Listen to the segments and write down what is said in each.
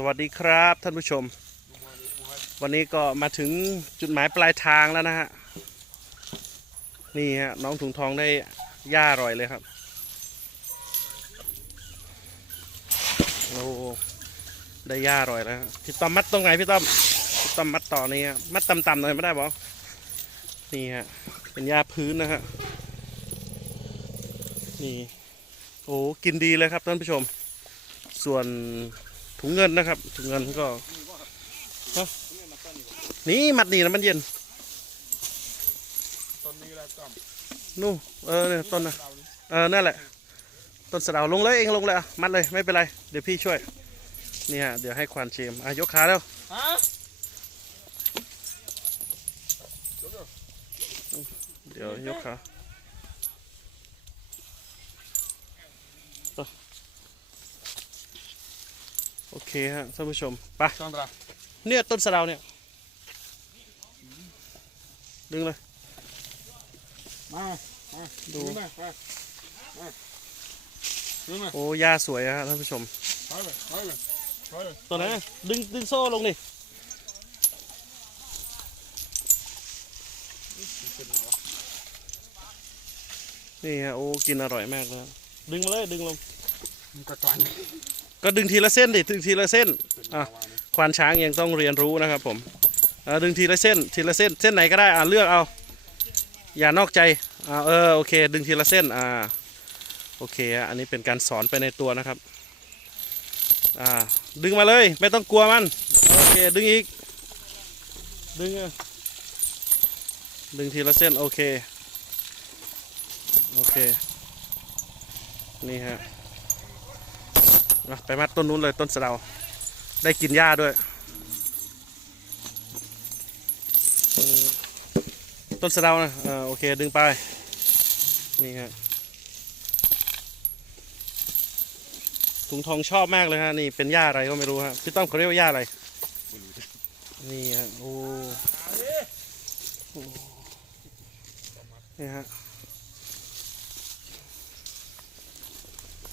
สวัสดีครับท่านผู้ชม วันนี้ก็มาถึงจุดหมายปลายทางแล้วนะฮะ นี่ฮะน้องถุงทองได้หญ้าอร่อยเลยครับโอ้ได้หญ้าอร่อยแล้วพี่ต้อมมัดตรงไหนพี่ต้อมพี่ต้อมมัดต่อนี่ฮะมัดต่ำๆหน่อยไม่ได้บอนี่ฮะเป็นหญ้าพื้นนะฮะนี่โอ้กินดีเลยครับท่านผู้ชม ส่วน ถุงเงินนะครับ ถุงเงินก็ฮะนี่มัดนี่นะมันเย็นต้นนี้แล้วต้อมนู่นเออเนี่ยต้นนะเออนั่นแหละ ต้นสะเดาวลงเลยเองลงเลยอะมัดเลยไม่เป็นไร เดี๋ยวพี่ช่วยนี่ฮะเดี๋ยวให้ควานเชมอะยกขาแล้วฮะเดี๋ยวยกขาต่อ โอเคฮะท่านผู้ชมไปชอนตราเนี่ยต้นสะเดาวเนี่ย ดึงเลย มามาดูดูมาไปมาดูมาโอ้หญ้าสวยฮะท่านผู้ชม ถอยไปถอยไปถอยไปตัวไหนอะดึงดึงโซ่ลงดินี่ฮะโอ้กินอร่อยมากเลยดึงมาเลยดึงลง มันกระตัน ก็ดึงทีละเส้นดิดึงทีละเส้นอะลาควานช้างยังต้องเรียนรู้นะครับผมอ่าดึงทีละเส้นทีละเส้นเส้นไหนก็ได้อ่าเลือกเอาอย่านอกใจอ่าเออโอเค ดึงทีละเส้นอ่าโอเคอันนี้เป็นการสอนไปในตัวนะครับอ่าดึงมาเลยไม่ต้องกลัวมันโอเคดึงอีกดึงดึงทีละเส้นโอเคโอเคนี่ฮะ ไปมัดต้นนู้นเลยต้นสะเดา ได้กินหญ้าด้วย ต้นสะเดานะอโอเคดึงไป นี่ฮะถุงทองชอบมากเลยฮะนี่เป็นหญ้าอะไรก็ไม่รู้ฮะพี่ต้อมเขาเรียกว่าหญ้าอะไรนี่ฮะโอ้โอ้นี่ฮะ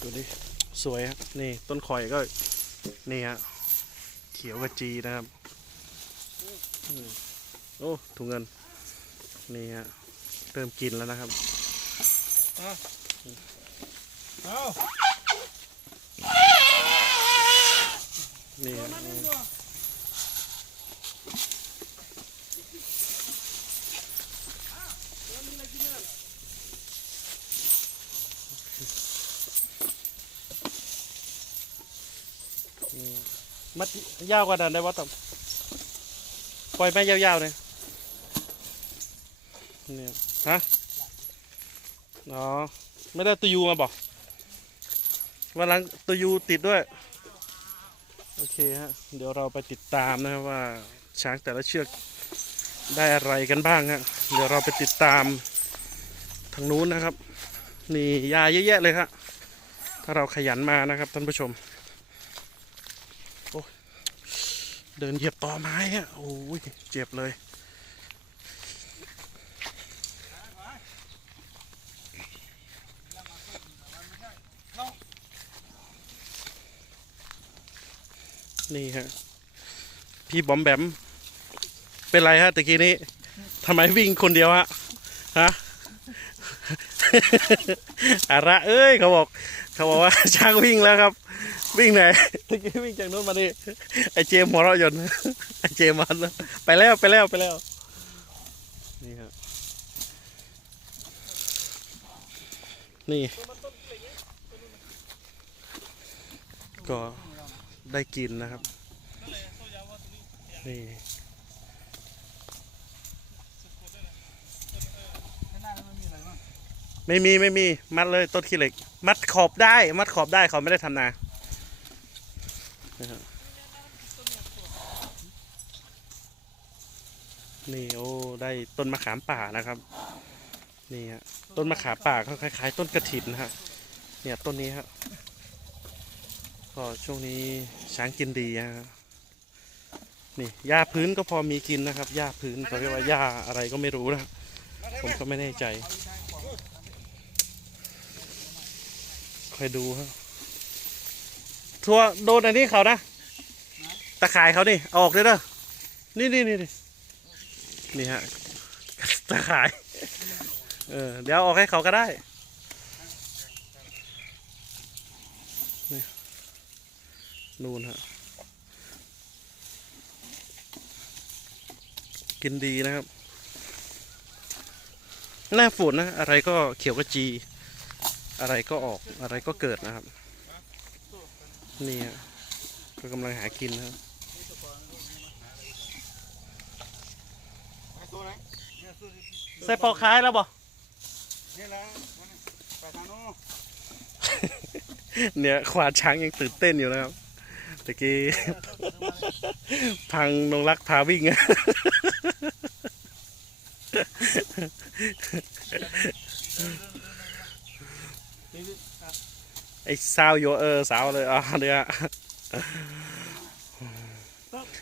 ดูดิ สวยนี่ต้นคอยก็ นี่ฮะเขียวกระจีนะครับโอ้ถุงเงิน นี่ฮะเริ่มกินแล้วนะครับนี่ มัดยาวกว่านั้นได้วะต่อปล่อยแม่ยาวๆเลยเนี่ยฮะอ๋อไม่ได้ตัวยูมาบอกวันหลังตัวยูติดด้วย โอเคฮะ เดี๋ยวเราไปติดตามนะครับว่าช้างแต่ละเชือกได้อะไรกันบ้างฮะ เดี๋ยวเราไปติดตามทางนู้นนะครับ นี่ยาเยอะแยะเลยครับถ้าเราขยันมานะครับท่านผู้ชม โอ้เดินเหยียบต่อไม้ฮะโอ้ยเจ็บเลย นี่ฮะ พี่บอมแบม เป็นไรฮะตะกี้นี้ทำไมวิ่งคนเดียวฮะ ฮะอาระเอ้ยเขาบอก เขาบอกว่าช้างวิ่งแล้วครับ วิ่งไหนตะกี้วิ่งจากโน้นมานี่ไอเจมส์หัวเราะหยนไอเจมส์มันไปแล้วไปแล้วไปแล้ว นี่ครับนี่ก็ได้กินนะครับ นี่ไม่มีไม่มี มัดเลยต้นขี้เหล็ก มัดขอบได้ มัดขอบได้เขาไม่ได้ทำนา นะครับนี่โอ้ได้ต้นมะขามป่านะครับนี่ฮะต้นมะขามป่าเขาคล้าย ๆ ต้นกระถินนะฮะเนี่ยต้นนี้ครับก็ช่วงนี้ช้างกินดีฮะนี่หญ้าพื้นก็พอมีกินนะครับหญ้าพื้นเขาเรียกว่าหญ้าอะไรก็ไม่รู้นะผมก็ไม่แน่ใจคอยดูครับ ทัวโดนอันนี้เขานะ ตะข่ายเขานี่เอาออกเลยเด้อนี่นี่นี่นี่ฮะตะข่าย เออ เดี๋ยวเอาอกให้เขาก็ได้นู่นฮะ กินดีนะครับ หน้าฝนนะ อะไรก็เขียวกระจี อะไรก็ออก อะไรก็เกิดนะครับ นี่ฮะก็กำลังหากินนะครับไปตัวไหนใส่ปอกคายแล้วบ่นี่แหละไปทางโน้นเนี่ยควานช้างยังตื่นเต้นอยู่นะครับตะกี้พังนงรักพาวิ่งอะ ไอ้สาวโยเออสาวเลยอะเนี่ย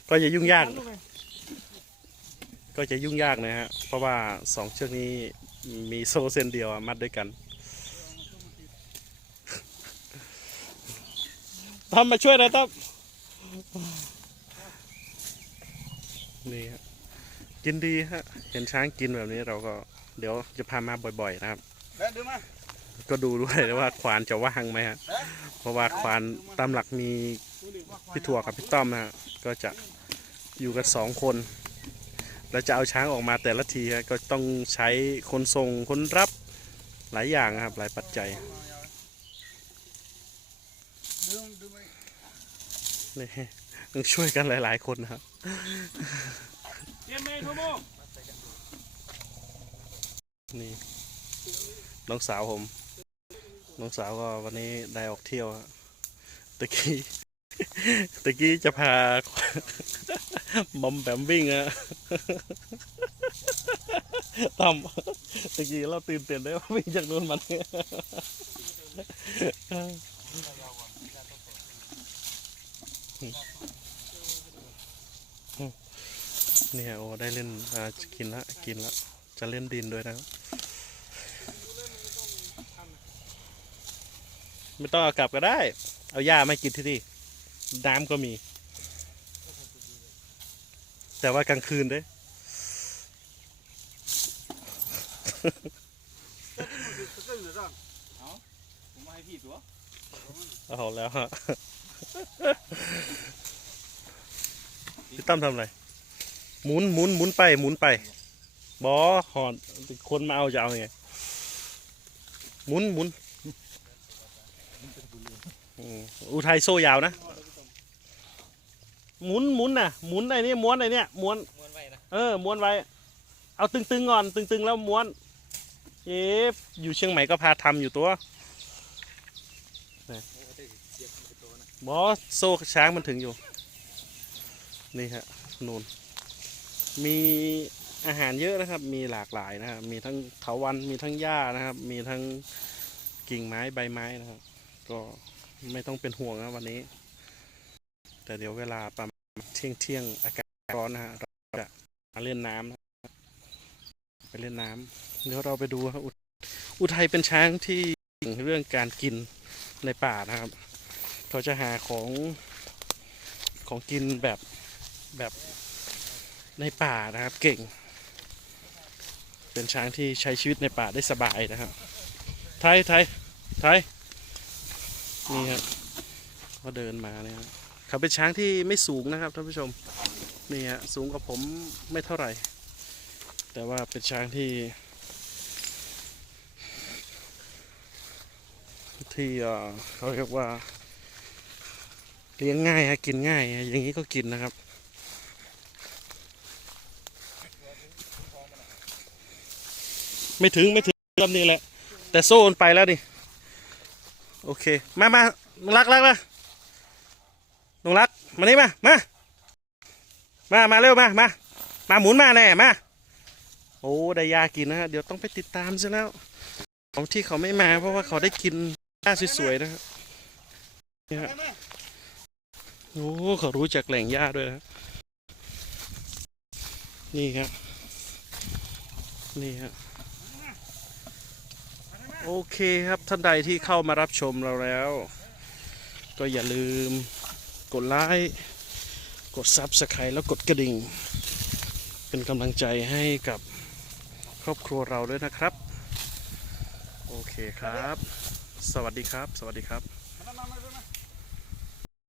ก็จะยุ่งยาก ก็จะยุ่งยากนะฮะ เพราะว่าสองเชือกนี้มีโซ่เส้นเดียวมัดด้วยกันทำมาช่วยหน่อยตั้มนี่ฮะกินดีฮะ เห็นช้างกินแบบนี้เราก็เดี๋ยวจะพามาบ่อยๆนะครับเดินดูมา ก็ดูด้วยว่าควานจะว่างไหมฮะเพราะว่าควานตามหลักมีพี่ถั่วกับพี่ต้อมนะฮะก็จะอยู่กันสองคน แล้วจะเอาช้างออกมาแต่ละทีฮะก็ต้องใช้คนส่งคนรับหลายอย่างครับ หลายปัจจัยนี่ต้องช่วยกันหลาย ๆ คนนะครับนี่น้องสาวผม น้องสาวก็วันนี้ได้ออกเที่ยวตะกี้ตะกี้จะพาบอมแบมวิ่งอะทำตะกี้เราตื่นเต้นได้ว่าวิ่งจากนู้นมาเนี่ยเนี่ยโอ้ได้เล่นอ่ากินละกินละจะเล่นดินด้วยนะครับ ไม่ต้องเอากลับก็ได้ เอาหญ้ามากินที่นี่น้ำก็มี แต่ว่ากลางคืนเด้ผมมาให้พี่ตัวเอาแล้วฮะ พี่ตั้มทำอะไร หมุนหมุนหมุนไปหมุนไป บอหอนคนมาเอาจะเอาไง หมุนหมุน อุทัยโซ่ยาวนะ หมุนหมุนน่ะหมุนไอ้นี่ม้วนไอ้นี่ม้วนม้วนไว้นะเออม้วนไว้ เอาตึงๆก่อนตึงๆแล้วม้วนเอ๊อยู่เชียงใหม่ก็พาทำอยู่ตัวบอสโซ่ช้างมันถึงอยู่ นี่ฮะนูนมีอาหารเยอะนะครับ มีหลากหลายนะครับ มีทั้งเถาวันมีทั้งหญ้านะครับ มีทั้งกิ่งไม้ใบไม้นะครับ ก็ ไม่ต้องเป็นห่วงนะวันนี้ แต่เดี๋ยวเวลาประมาณเที่ยงเที่ยงอากาศร้อนนะฮะเราจะมาเล่นน้ำนะไปเล่นน้ำเดี๋ยวเราไปดูครับอุทัยเป็นช้างที่เก่งเรื่องการกินในป่านะครับ เขาจะหาของของกินแบบแบบในป่านะครับ เก่ง เป็นช้างที่ใช้ชีวิตในป่าได้สบายนะครับ ไทยไทยไทย นี่ครับก็เดินมาเนี่ยครับเขาเป็นช้างที่ไม่สูงนะครับท่านผู้ชมนี่ฮะสูงกว่าผมไม่เท่าไหร่ แต่ว่าเป็นช้างที่ ที่เขาเรียกว่าเลี้ยงง่ายฮะกินง่าย อย่างนี้ก็กินนะครับไม่ถึงไม่ถึงลำนี้แหละ แต่โซ่มันไปแล้วนี่ โอเค มามาลงรักรักมาลงรัก มานี่มา มา มา มาเร็วมา มา มาหมุนมาแน่มา โอ้ได้ยากินนะฮะ เดี๋ยวต้องไปติดตามซะแล้ว ของที่เขาไม่มาเพราะว่าเขาได้กินหญ้าสวยๆนะครับไปไหมโอ้เขารู้จักแหล่งหญ้าด้วยนะนี่ครับนี่ครับ โอเคครับท่านใดที่เข้ามารับชมเราแล้ว ก็อย่าลืมกดไลค์กดซับสไครต์แล้วกดกระดิ่ง เป็นกำลังใจให้กับครอบครัวเราด้วยนะครับ โอเคครับ สวัสดีครับ สวัสดีครับ